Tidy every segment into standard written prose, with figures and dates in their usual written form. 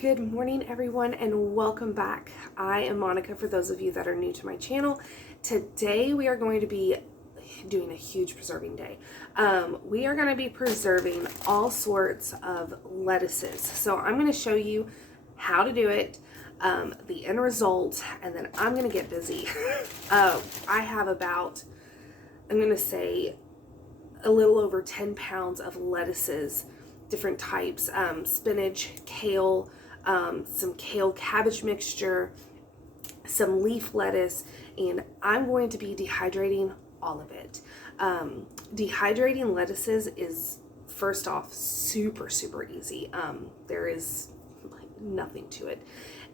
Good morning, everyone, and welcome back. I am Monica, for those of you that are new to my channel. Today we are going to be doing a huge preserving day. We are going to be preserving all sorts of lettuces. So I'm going to show you how to do it, the end result, and then I'm going to get busy. I have about, I'm going to say, a little over 10 pounds of lettuces, different types, spinach, kale, some kale cabbage mixture, some leaf lettuce, and I'm going to be dehydrating all of it. Dehydrating lettuces is, first off, super easy. There is like nothing to it.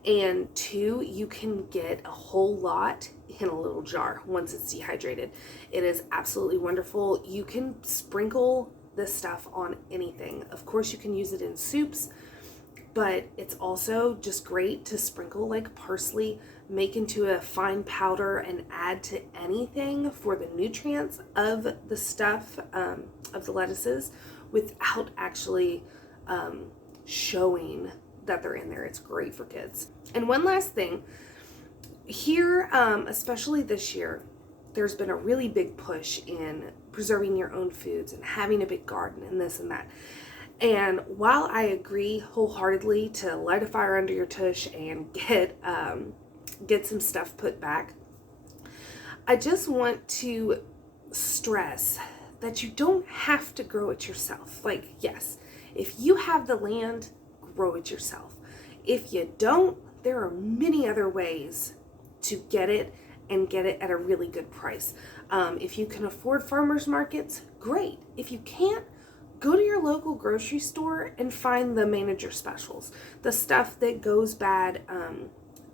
And two, you can get a whole lot in a little jar once it's dehydrated. It is absolutely wonderful. You can sprinkle this stuff on anything. Of course, you can use it in soups, but it's also just great to sprinkle like parsley, make into a fine powder, and add to anything for the nutrients of the stuff, of the lettuces, without actually showing that they're in there. It's great for kids. And one last thing here, especially this year, there's been a really big push in preserving your own foods and having a big garden and this and that. And while I agree wholeheartedly to light a fire under your tush and get some stuff put back, I just want to stress that you don't have to grow it yourself. Like, yes, if you have the land, grow it yourself. If you don't, there are many other ways to get it and get it at a really good price. If you can afford farmers markets, great. If you can't, go to your local grocery store and find the manager specials, the stuff that goes bad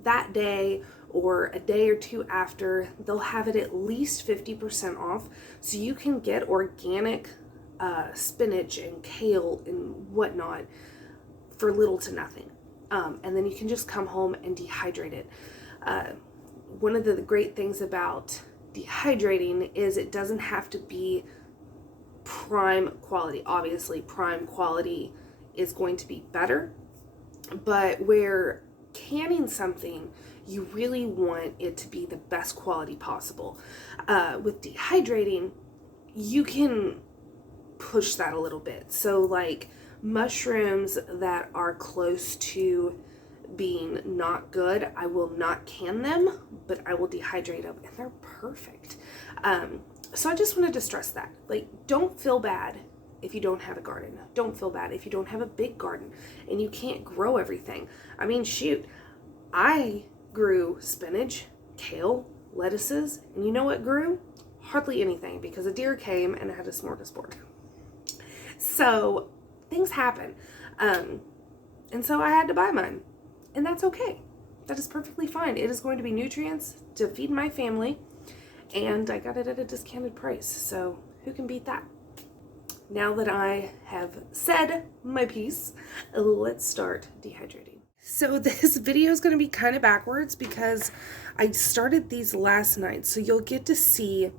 that day or a day or two after. They'll have it at least 50% off, so you can get organic spinach and kale and whatnot for little to nothing. And then you can just come home and dehydrate it. One of the great things about dehydrating is it doesn't have to be prime quality. Obviously, prime quality is going to be better, but where canning something, you really want it to be the best quality possible. With dehydrating, you can push that a little bit. So like mushrooms that are close to being not good, I will not can them, but I will dehydrate them, and they're perfect. So I just wanted to stress that, like, don't feel bad if you don't have a garden. Don't feel bad if you don't have a big garden and you can't grow everything. I mean, shoot, I grew spinach, kale, lettuces, and you know what grew? Hardly anything, because a deer came and I had a smorgasbord. So things happen. And so I had to buy mine, and that's okay. That is perfectly fine. It is going to be nutrients to feed my family, and I got it at a discounted price. So who can beat that? Now that I have said my piece, let's start dehydrating. So this video is going to be kind of backwards because I started these last night. So you'll get to see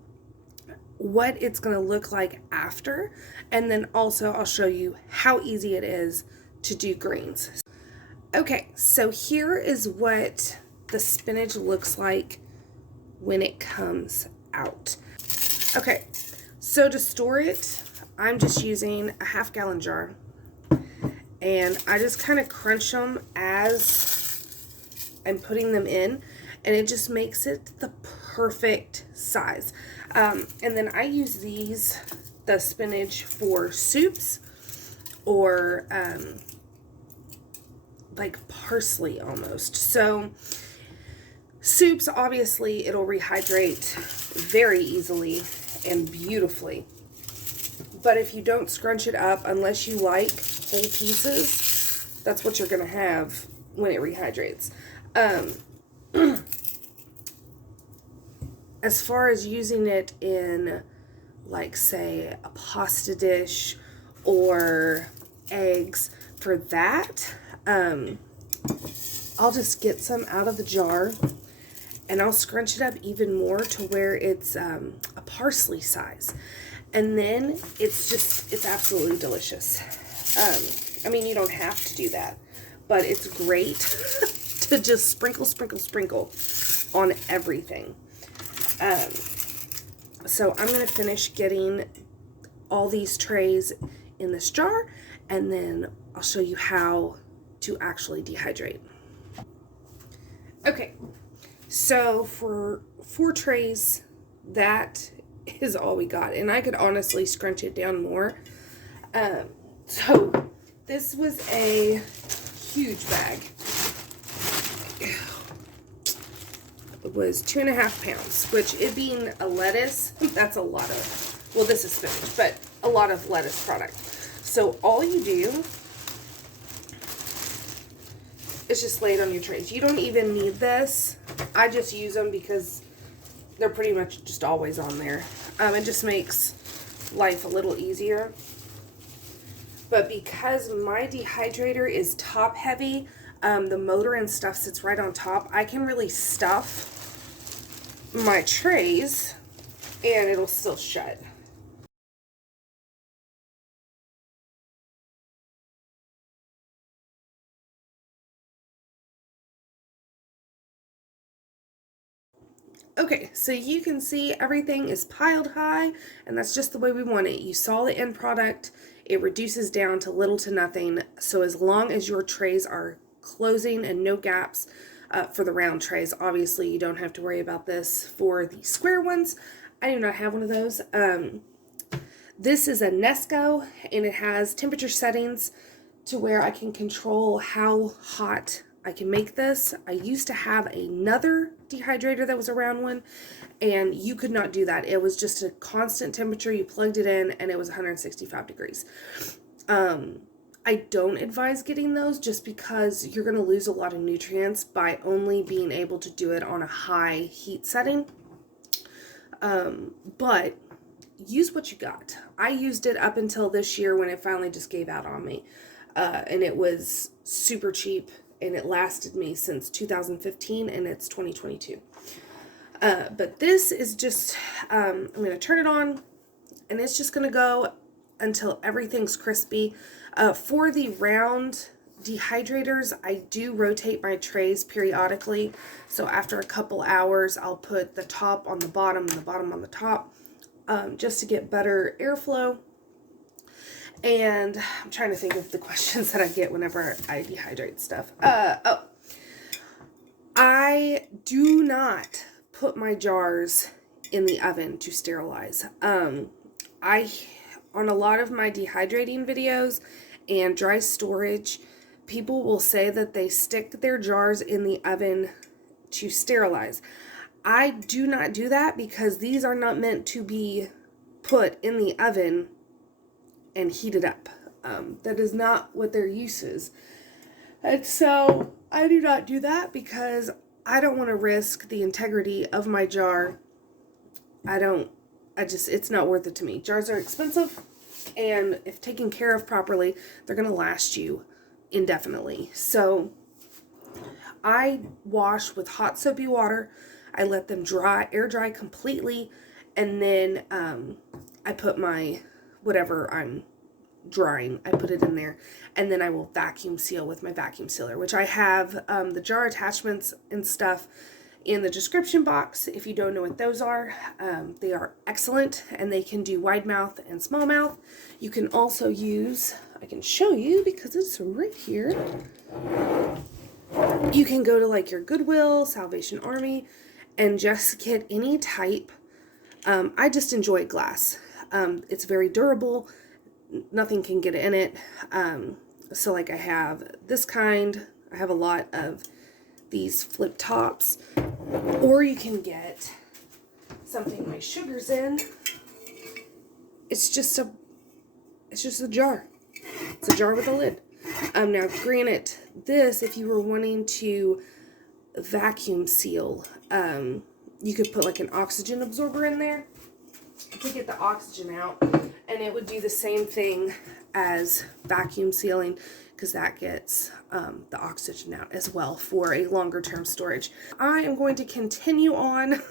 what it's going to look like after. And then also I'll show you how easy it is to do greens. Okay, so here is what the spinach looks like when it comes out. Okay, so to store it, I'm just using a 1/2 gallon jar, and I just kind of crunch them as I'm putting them in, and it just makes it the perfect size. And then I use the spinach for soups or like parsley almost. So soups, obviously, it'll rehydrate very easily and beautifully. But if you don't scrunch it up, unless you like whole pieces, that's what you're going to have when it rehydrates. As far as using it in, like, say, a pasta dish or eggs, for that, I'll just get some out of the jar and I'll scrunch it up even more to where it's a parsley size. And then it's absolutely delicious. I mean, you don't have to do that, but it's great to just sprinkle, sprinkle, sprinkle on everything. So I'm going to finish getting all these trays in this jar, and then I'll show you how to actually dehydrate. Okay, so for 4 trays, that is all we got, and I could honestly scrunch it down more. So this was a huge bag. It was 2.5 pounds, which it being a lettuce, that's a lot of, well, this is spinach, but a lot of lettuce product. So all you do is just lay it on your trays. You don't even need this. I just use them because they're pretty much just always on there. It just makes life a little easier. But because my dehydrator is top heavy, the motor and stuff sits right on top, I can really stuff my trays and it'll still shut. Okay, so you can see everything is piled high, and that's just the way we want it. You saw the end product. It reduces down to little to nothing. So as long as your trays are closing and no gaps for the round trays, obviously you don't have to worry about this. For the square ones, I do not have one of those. This is a Nesco, and it has temperature settings to where I can control how hot I can make this. I used to have another dehydrator that was a round one, and you could not do that. It was just a constant temperature. You plugged it in and it was 165 degrees. I don't advise getting those just because you're going to lose a lot of nutrients by only being able to do it on a high heat setting. But use what you got. I used it up until this year when it finally just gave out on me. And it was super cheap, and it lasted me since 2015, and it's 2022. But this is just, I'm going to turn it on, and it's just going to go until everything's crispy. For the round dehydrators, I do rotate my trays periodically. So after a couple hours, I'll put the top on the bottom and the bottom on the top, just to get better airflow. And I'm trying to think of the questions that I get whenever I dehydrate stuff. I do not put my jars in the oven to sterilize. On a lot of my dehydrating videos and dry storage, people will say that they stick their jars in the oven to sterilize. I do not do that because these are not meant to be put in the oven and heated up. That is not what their use is. And so I do not do that because I don't want to risk the integrity of my jar. It's not worth it to me. Jars are expensive, and if taken care of properly, they're going to last you indefinitely. So I wash with hot soapy water. I let them air dry completely, and then I put my whatever I'm drying, I put it in there, and then I will vacuum seal with my vacuum sealer, which I have the jar attachments and stuff in the description box. If you don't know what those are, they are excellent, and they can do wide mouth and small mouth. You can also use, I can show you because it's right here. You can go to like your Goodwill, Salvation Army, and just get any type. I just enjoy glass. It's very durable. Nothing can get in it. So like I have this kind. I have a lot of these flip tops. Or you can get something my sugar's in. It's just a jar. It's a jar with a lid. Now granted, this, if you were wanting to vacuum seal, you could put like an oxygen absorber in there to get the oxygen out, and it would do the same thing as vacuum sealing because that gets the oxygen out as well for a longer term storage. I am going to continue on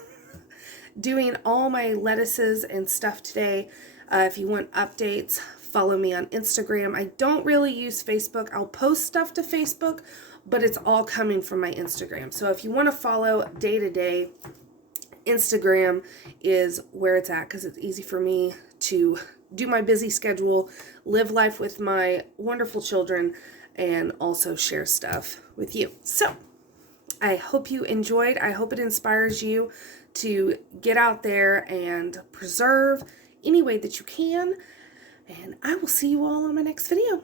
doing all my lettuces and stuff today. If you want updates, Follow me on Instagram. I don't really use Facebook. I'll post stuff to Facebook, but it's all coming from my Instagram. So if you want to follow day to day, Instagram is where it's at because it's easy for me to do my busy schedule, live life with my wonderful children, and also share stuff with you. So I hope you enjoyed. I hope it inspires you to get out there and preserve any way that you can. And I will see you all on my next video.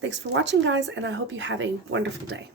Thanks for watching, guys, and I hope you have a wonderful day.